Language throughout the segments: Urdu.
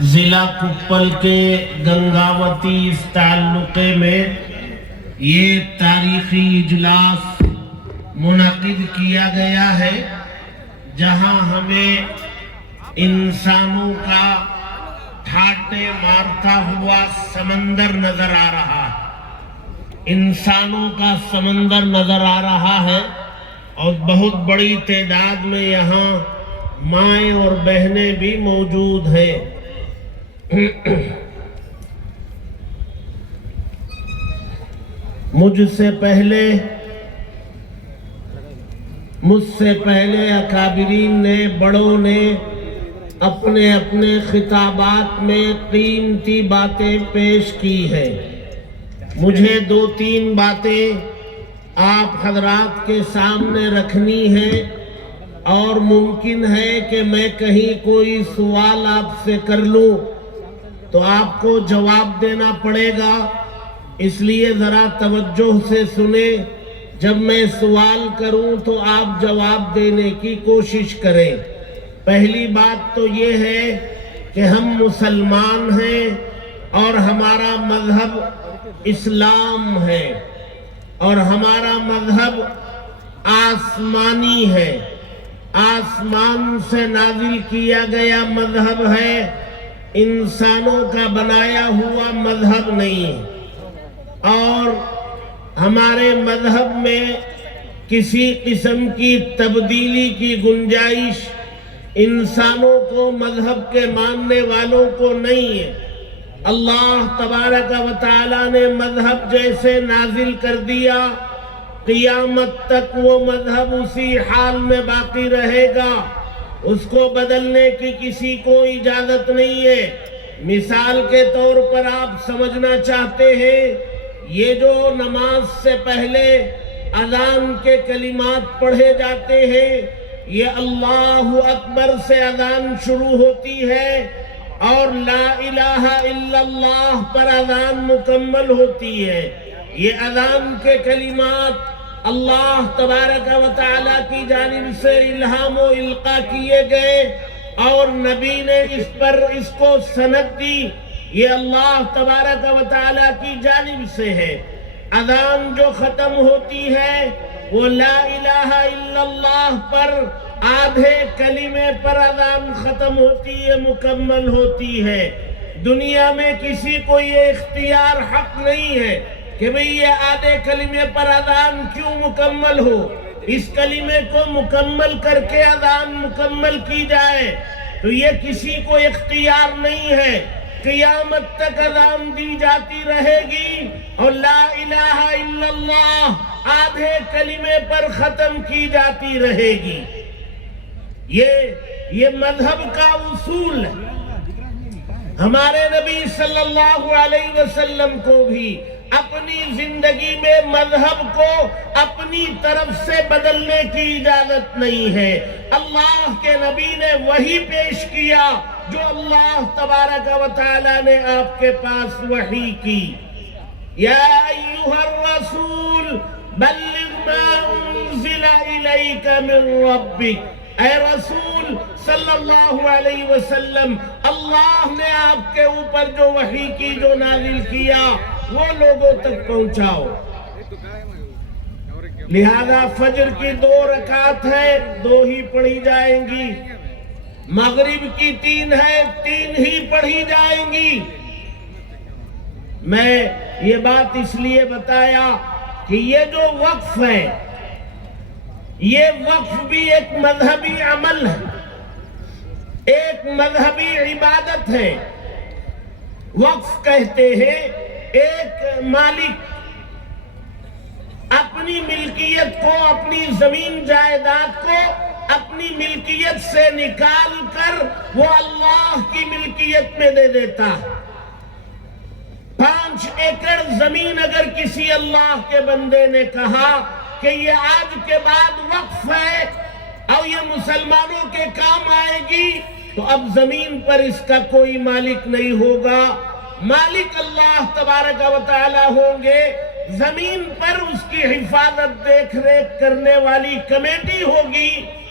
ضلع کپل کے گنگاوتی اس تعلقے میں یہ تاریخی اجلاس منعقد کیا گیا ہے، جہاں ہمیں انسانوں کا ٹھاٹے مارتا ہوا سمندر نظر آ رہا ہے، انسانوں کا سمندر نظر آ رہا ہے، اور بہت بڑی تعداد میں یہاں مائیں اور بہنیں بھی موجود ہیں۔ مجھ سے پہلے اکابرین نے، بڑوں نے اپنے اپنے خطابات میں قیمتی باتیں پیش کی ہیں۔ مجھے 2-3 باتیں آپ حضرات کے سامنے رکھنی ہیں، اور ممکن ہے کہ میں کہیں کوئی سوال آپ سے کر لوں تو آپ کو جواب دینا پڑے گا، اس لیے ذرا توجہ سے سنیں۔ جب میں سوال کروں تو آپ جواب دینے کی کوشش کریں۔ پہلی بات تو یہ ہے کہ ہم مسلمان ہیں اور ہمارا مذہب اسلام ہے، اور ہمارا مذہب آسمانی ہے، آسمان سے نازل کیا گیا مذہب ہے، انسانوں کا بنایا ہوا مذہب نہیں۔ اور ہمارے مذہب میں کسی قسم کی تبدیلی کی گنجائش انسانوں کو، مذہب کے ماننے والوں کو نہیں ہے۔ اللہ تبارک و تعالیٰ نے مذہب جیسے نازل کر دیا، قیامت تک وہ مذہب اسی حال میں باقی رہے گا، اس کو بدلنے کی کسی کو اجازت نہیں ہے۔ مثال کے طور پر آپ سمجھنا چاہتے ہیں، یہ جو نماز سے پہلے اذان کے کلمات پڑھے جاتے ہیں، یہ اللہ اکبر سے اذان شروع ہوتی ہے اور لا الہ الا اللہ پر اذان مکمل ہوتی ہے۔ یہ اذان کے کلمات اللہ تبارک و تعالیٰ کی جانب سے الہام و القاء کیے گئے، اور نبی نے اس کو سند دی، یہ اللہ تبارک و تعالیٰ کی جانب سے ہے۔ اذان جو ختم ہوتی ہے وہ لا الہ الا اللہ پر، آدھے کلمے پر اذان ختم ہوتی ہے، مکمل ہوتی ہے۔ دنیا میں کسی کو یہ اختیار حق نہیں ہے کہ بھئی یہ آدھے کلمے پر اذان کیوں مکمل ہو، اس کلمے کو مکمل کر کے اذان مکمل کی جائے، تو یہ کسی کو اختیار نہیں ہے۔ قیامت تک اذان دی جاتی رہے گی، اور لا الہ الا اللہ آدھے کلمے پر ختم کی جاتی رہے گی۔ یہ مذہب کا اصول ہے۔ ہمارے نبی صلی اللہ علیہ وسلم کو بھی اپنی زندگی میں مذہب کو اپنی طرف سے بدلنے کی اجازت نہیں ہے۔ اللہ کے نبی نے وحی پیش کیا جو اللہ تبارک و تعالیٰ نے آپ کے پاس وحی کی۔ یا ایھا الرسول بلغ ما انزل الیک من ربک، اے رسول صلی اللہ علیہ وسلم، اللہ نے آپ کے اوپر جو وحی کی، جو نازل کیا، وہ لوگوں تک پہنچاؤ۔ لہذا فجر کی 2 رکعت ہے، 2 ہی پڑھی جائیں گی۔ مغرب کی 3 ہے، 3 ہی پڑھی جائیں گی۔ میں یہ بات اس لیے بتایا کہ یہ جو وقف ہے، یہ وقف بھی ایک مذہبی عمل ہے، ایک مذہبی عبادت ہے۔ وقف کہتے ہیں ایک مالک اپنی ملکیت کو، اپنی زمین جائیداد کو اپنی ملکیت سے نکال کر وہ اللہ کی ملکیت میں دے دیتا ہے۔ 5 ایکڑ زمین اگر کسی اللہ کے بندے نے کہا کہ یہ آج کے بعد وقف ہے اور یہ مسلمانوں کے کام آئے گی، تو اب زمین پر اس کا کوئی مالک نہیں ہوگا، مالک اللہ تبارک و تعالی ہوں گے۔ زمین پر اس کی حفاظت دیکھ ریکھ کرنے والی کمیٹی ہوگی،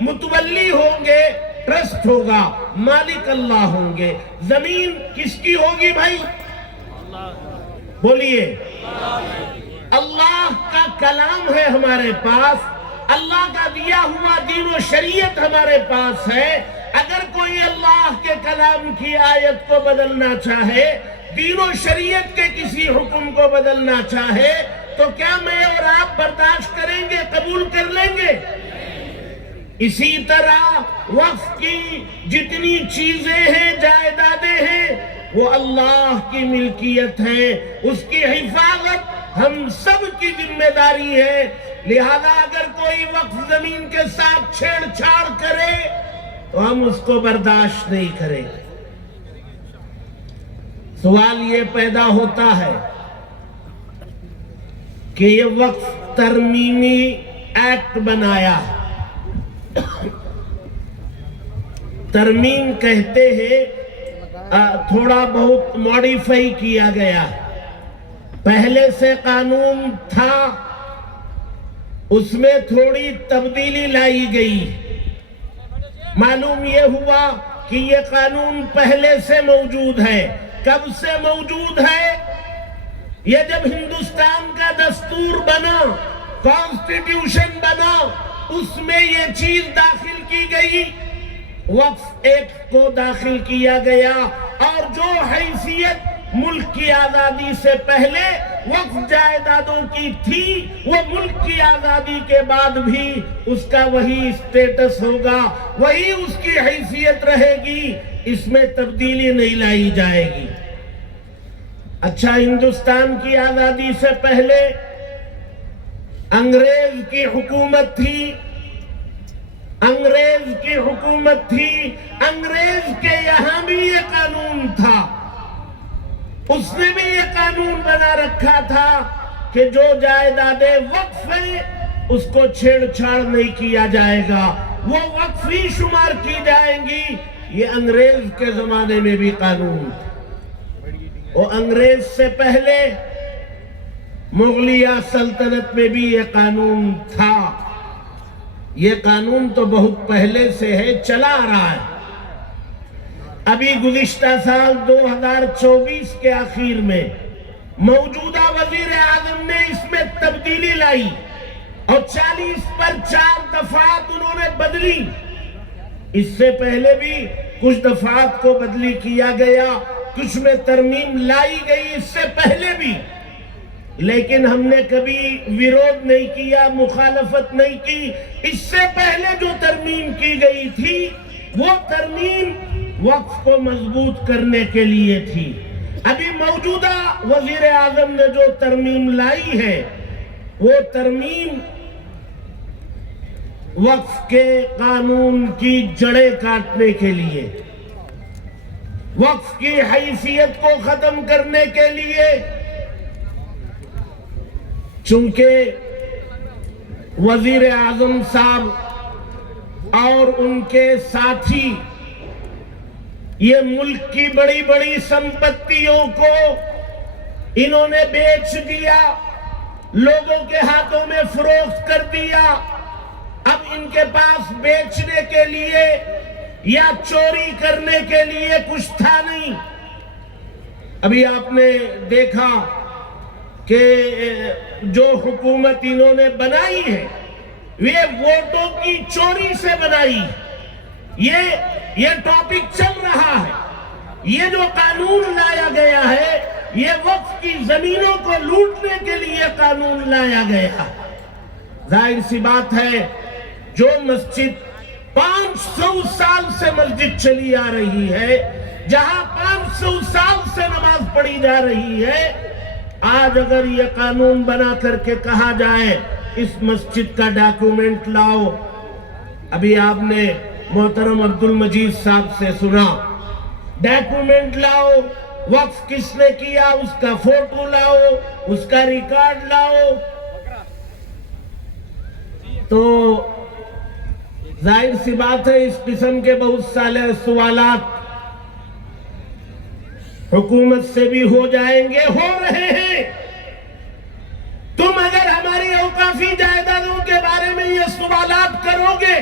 متولی ہوں گے، ٹرسٹ ہوگا، مالک اللہ ہوں گے۔ زمین کس کی ہوگی بھائی؟ بولیے، اللہ کا کلام ہے ہمارے پاس، اللہ کا دیا ہوا دین و شریعت ہمارے پاس ہے۔ اگر کوئی اللہ کے کلام کی آیت کو بدلنا چاہے، دین و شریعت کے کسی حکم کو بدلنا چاہے، تو کیا میں اور آپ برداشت کریں گے، قبول کر لیں گے؟ اسی طرح وقف کی جتنی چیزیں ہیں، جائیدادیں ہیں، وہ اللہ کی ملکیت ہے، اس کی حفاظت ہم سب کی ذمہ داری ہے۔ لہذا اگر کوئی وقف زمین کے ساتھ چھیڑ چھاڑ کرے تو ہم اس کو برداشت نہیں کریں گے۔ سوال یہ پیدا ہوتا ہے کہ یہ وقف ترمیمی ایکٹ بنایا، ترمیم کہتے ہیں تھوڑا بہت موڈیفائی کیا گیا، پہلے سے قانون تھا اس میں تھوڑی تبدیلی لائی گئی۔ معلوم یہ ہوا کہ یہ قانون پہلے سے موجود ہے۔ کب سے موجود ہے؟ یہ جب ہندوستان کا دستور بنا، کانسٹیٹیوشن بنا، اس میں یہ چیز داخل کی گئی، وقف ایکٹ کو داخل کیا گیا، اور جو حیثیت ملک کی آزادی سے پہلے وقف جائیدادوں کی تھی، وہ ملک کی آزادی کے بعد بھی اس کا وہی اسٹیٹس ہوگا، وہی اس کی حیثیت رہے گی، اس میں تبدیلی نہیں لائی جائے گی۔ اچھا، ہندوستان کی آزادی سے پہلے انگریز کی حکومت تھی، انگریز کی حکومت تھی، انگریز کے یہاں بھی یہ قانون تھا، اس نے بھی یہ قانون بنا رکھا تھا کہ جو جائیدادیں وقف ہیں اس کو چھیڑ چھاڑ نہیں کیا جائے گا، وہ وقف ہی شمار کی جائیں گی۔ یہ انگریز کے زمانے میں بھی قانون تھا، اور انگریز سے پہلے مغلیہ سلطنت میں بھی یہ قانون تھا۔ یہ قانون تو بہت پہلے سے ہے، چلا آ رہا ہے۔ ابھی گزشتہ سال 2024 کے آخر میں موجودہ وزیر اعظم نے اس میں تبدیلی لائی، اور 40 پر 4 دفعات انہوں نے بدلی۔ اس سے پہلے بھی کچھ دفعات کو بدلی کیا گیا، کچھ میں ترمیم لائی گئی اس سے پہلے بھی، لیکن ہم نے کبھی ویرود نہیں کیا، مخالفت نہیں کی۔ اس سے پہلے جو ترمیم کی گئی تھی، وہ ترمیم وقف کو مضبوط کرنے کے لیے تھی۔ ابھی موجودہ وزیر اعظم نے جو ترمیم لائی ہے، وہ ترمیم وقف کے قانون کی جڑیں کاٹنے کے لیے، وقف کی حیثیت کو ختم کرنے کے لیے۔ چونکہ وزیر اعظم صاحب اور ان کے ساتھی یہ ملک کی بڑی بڑی سمپتیوں کو انہوں نے بیچ دیا، لوگوں کے ہاتھوں میں فروخت کر دیا۔ اب ان کے پاس بیچنے کے لیے یا چوری کرنے کے لیے کچھ تھا نہیں۔ ابھی آپ نے دیکھا کہ جو حکومت انہوں نے بنائی ہے، یہ ووٹوں کی چوری سے بنائی۔ یہ ٹاپک چل رہا ہے۔ یہ جو قانون لایا گیا ہے، یہ وقف کی زمینوں کو لوٹنے کے لیے قانون لایا گیا۔ ظاہر سی بات ہے، جو مسجد 500 سال سے مسجد چلی آ رہی ہے، جہاں 500 سال سے نماز پڑھی جا رہی ہے، آج اگر یہ قانون بنا کر کے کہا جائے اس مسجد کا ڈاکیومنٹ لاؤ، ابھی آپ نے محترم عبد المجید صاحب سے سنا، ڈاکیومنٹ لاؤ، وقف کس نے کیا اس کا فوٹو لاؤ، اس کا ریکارڈ لاؤ، تو ظاہر سی بات ہے اس قسم کے بہت سارے سوالات حکومت سے بھی ہو جائیں گے، ہو رہے ہیں۔ تم اگر ہماری اوقافی جائیدادوں کے بارے میں یہ سوالات کرو گے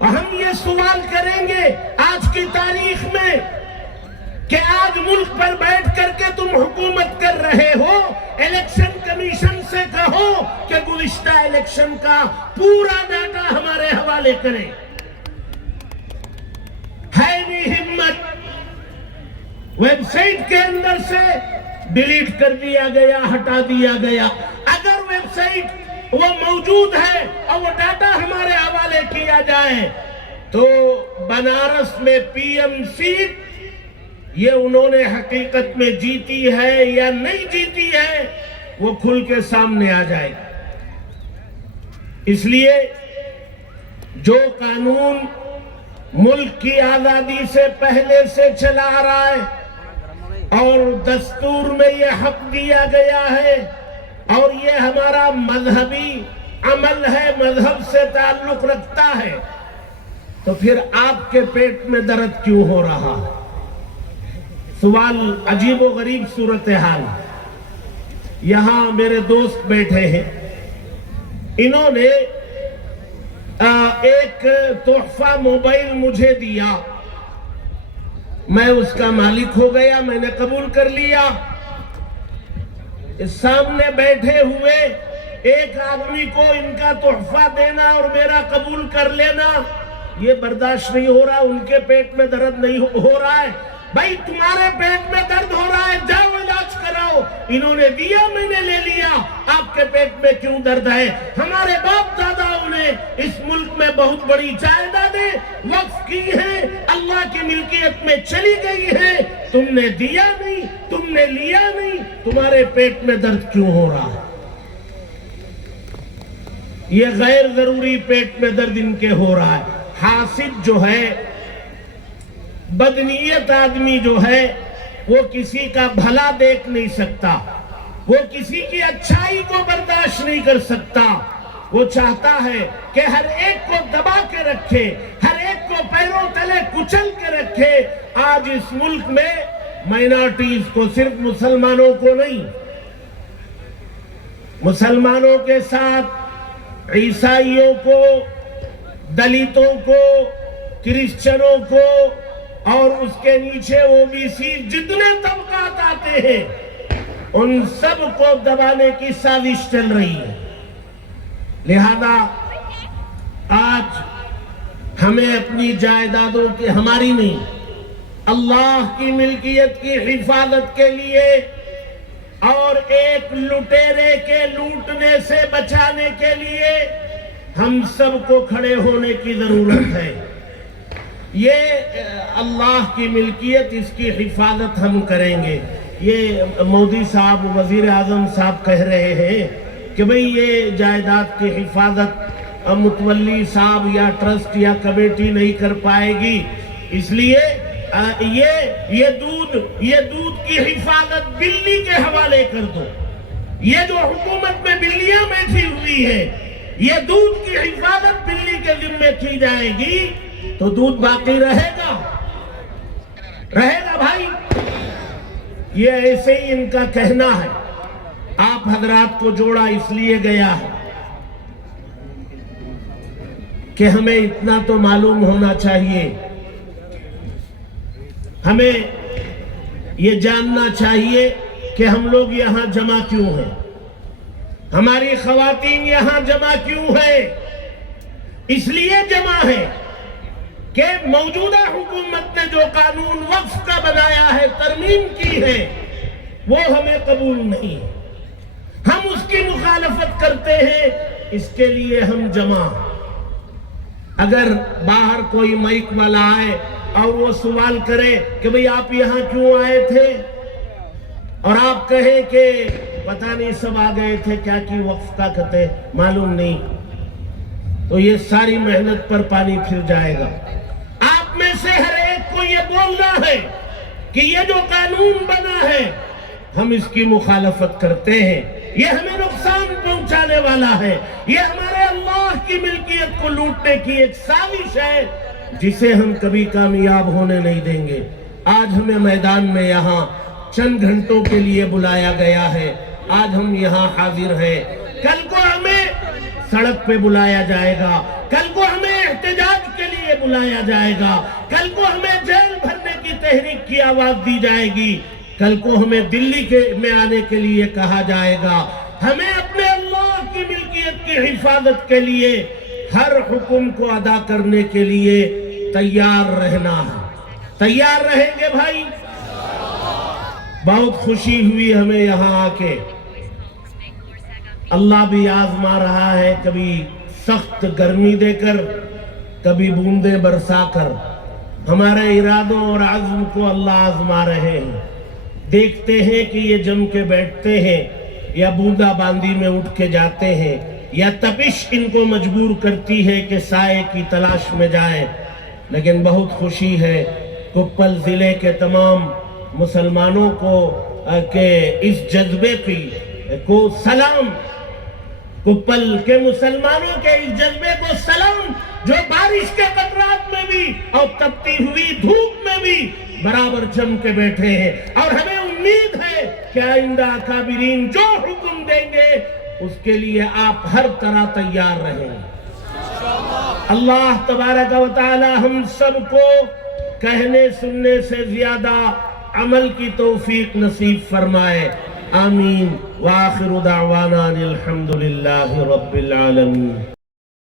ہم یہ سوال کریں گے آج کی تاریخ میں کہ آج ملک پر بیٹھ کر کے تم حکومت کر رہے ہو، الیکشن کمیشن سے کہو کہ گزشتہ الیکشن کا پورا ڈاٹا ہمارے حوالے کریں۔ ہے نہیں ہمت، ویب سائٹ کے اندر سے ڈیلیٹ کر دیا گیا، ہٹا دیا گیا۔ اگر ویب سائٹ وہ موجود ہے اور وہ ڈاٹا ہمارے حوالے کیا جائے تو بنارس میں پی ایم سیٹ یہ انہوں نے حقیقت میں جیتی ہے یا نہیں جیتی ہے وہ کھل کے سامنے آ جائے۔ اس لیے جو قانون ملک کی آزادی سے پہلے سے چلا آ رہا ہے اور دستور میں یہ حق دیا گیا ہے اور یہ ہمارا مذہبی عمل ہے، مذہب سے تعلق رکھتا ہے، تو پھر آپ کے پیٹ میں درد کیوں ہو رہا ہے؟ سوال عجیب و غریب صورتحال۔ یہاں میرے دوست بیٹھے ہیں، انہوں نے ایک تحفہ موبائل مجھے دیا، میں اس کا مالک ہو گیا، میں نے قبول کر لیا۔ سامنے بیٹھے ہوئے ایک آدمی کو ان کا تحفہ دینا اور میرا قبول کر لینا یہ برداشت نہیں ہو رہا، ان کے پیٹ میں درد نہیں ہو رہا ہے۔ بھائی تمہارے پیٹ میں درد ہو رہا ہے، جاؤ علاج کراؤ۔ انہوں نے دیا، میں نے لے لیا، آپ کے پیٹ میں کیوں درد ہے؟ ہمارے باپ داداؤں نے اس ملک میں بہت بڑی جائیدادیں وقف کی ہیں، اللہ کی ملکیت میں چلی گئی ہیں، تم نے دیا نہیں، تم نے لیا نہیں، تمہارے پیٹ میں درد کیوں ہو رہا ہے؟ یہ غیر ضروری پیٹ میں درد ان کے ہو رہا ہے۔ حاسد جو ہے، بدنیت آدمی جو ہے، وہ کسی کا بھلا دیکھ نہیں سکتا، وہ کسی کی اچھائی کو برداشت نہیں کر سکتا، وہ چاہتا ہے کہ ہر ایک کو دبا کے رکھے، ہر ایک کو پیروں تلے کچل کے رکھے۔ آج اس ملک میں مائنارٹیز کو، صرف مسلمانوں کو نہیں، مسلمانوں کے ساتھ عیسائیوں کو، دلتوں کو، کرسچنوں کو اور اس کے نیچے OBC جتنے طبقات آتے ہیں ان سب کو دبانے کی سازش چل رہی ہے۔ لہذا آج ہمیں اپنی جائیدادوں کی، ہماری نہیں، اللہ کی ملکیت کی حفاظت کے لیے اور ایک لٹیرے کے لوٹنے سے بچانے کے لیے ہم سب کو کھڑے ہونے کی ضرورت ہے۔ یہ اللہ کی ملکیت، اس کی حفاظت ہم کریں گے۔ یہ مودی صاحب، وزیر اعظم صاحب کہہ رہے ہیں کہ بھئی یہ جائیداد کی حفاظت متولی صاحب یا ٹرسٹ یا کمیٹی نہیں کر پائے گی، اس لیے یہ دودھ کی حفاظت بلی کے حوالے کر دو۔ یہ جو حکومت میں بلیاں بیٹھی ہوئی ہے، یہ دودھ کی حفاظت بلی کے ذمہ کی جائے گی تو دودھ باقی رہے گا بھائی۔ یہ ایسے ہی ان کا کہنا ہے۔ آپ حضرات کو جوڑا اس لیے گیا ہے کہ ہمیں اتنا تو معلوم ہونا چاہیے، ہمیں یہ جاننا چاہیے کہ ہم لوگ یہاں جمع کیوں ہیں، ہماری خواتین یہاں جمع کیوں ہیں۔ اس لیے جمع ہے کہ موجودہ حکومت نے جو قانون وقف کا بنایا ہے، ترمیم کی ہے، وہ ہمیں قبول نہیں، ہم اس کی مخالفت کرتے ہیں، اس کے لیے ہم جمع۔ اگر باہر کوئی مائک والا آئے اور وہ سوال کرے کہ بھئی آپ یہاں کیوں آئے تھے، اور آپ کہیں کہ پتہ نہیں سب آ گئے تھے، کیا کی وقف کا کہتے معلوم نہیں، تو یہ ساری محنت پر پانی پھر جائے گا۔ آپ میں سے ہر ایک کو یہ بولنا ہے کہ یہ جو قانون بنا ہے ہم اس کی مخالفت کرتے ہیں، یہ ہمیں نقصان پہنچانے والا ہے، یہ ہمارے اللہ کی ملکیت کو لوٹنے کی ایک سازش ہے جسے ہم کبھی کامیاب ہونے نہیں دیں گے۔ آج ہمیں میدان میں یہاں چند گھنٹوں کے لیے بلایا گیا ہے، آج ہم یہاں حاضر ہیں، کل کو ہمیں سڑک پہ بلایا جائے گا، کل کو ہمیں احتجاج کے لیے بلایا جائے گا، کل کو ہمیں جیل بھرنے کی تحریک کی آواز دی جائے گی، کل کو ہمیں دلی میں آنے کے لیے کہا جائے گا، ہمیں اپنے اللہ کی ملکیت کی حفاظت کے لیے ہر حکم کو ادا کرنے کے لیے تیار رہنا ہے۔ تیار رہیں گے بھائی؟ بہت خوشی ہوئی ہمیں یہاں آ کے، اللہ بھی آزما رہا ہے، کبھی سخت گرمی دے کر، کبھی بوندیں برسا کر، ہمارے ارادوں اور عزم کو اللہ آزما رہے ہیں۔ دیکھتے ہیں کہ یہ جم کے بیٹھتے ہیں یا بوندا باندی میں اٹھ کے جاتے ہیں، یا تپش ان کو مجبور کرتی ہے کہ سائے کی تلاش میں جائے۔ لیکن بہت خوشی ہے کپل ضلع کے تمام مسلمانوں کو کہ اس جذبے کو سلام، کپل کے مسلمانوں کے اس جذبے کو سلام، جو بارش کے قطرات میں بھی اور تپتی ہوئی دھوپ میں بھی برابر جم کے بیٹھے ہیں، اور ہمیں امید ہے کہ آئندہ اکابرین جو حکم دیں گے اس کے لیے آپ ہر طرح تیار رہیں۔ اللہ تبارک و تعالی ہم سب کو کہنے سننے سے زیادہ عمل کی توفیق نصیب فرمائے، آمین۔ وآخر دعوانا الحمدللہ رب العالمین۔